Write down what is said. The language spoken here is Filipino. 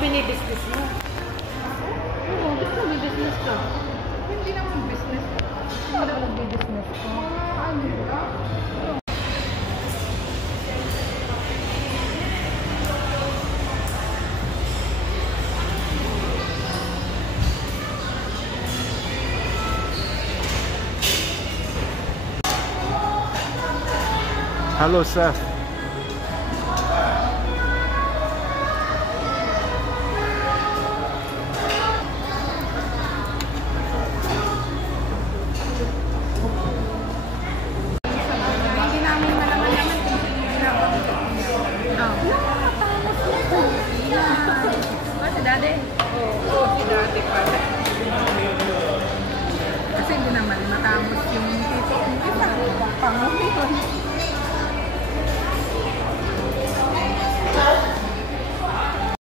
binibusiness mo? Oo, ba't ka business ka? Hindi naman business. Hindi ka nag-business ka. Ano ba? Hello, Seth.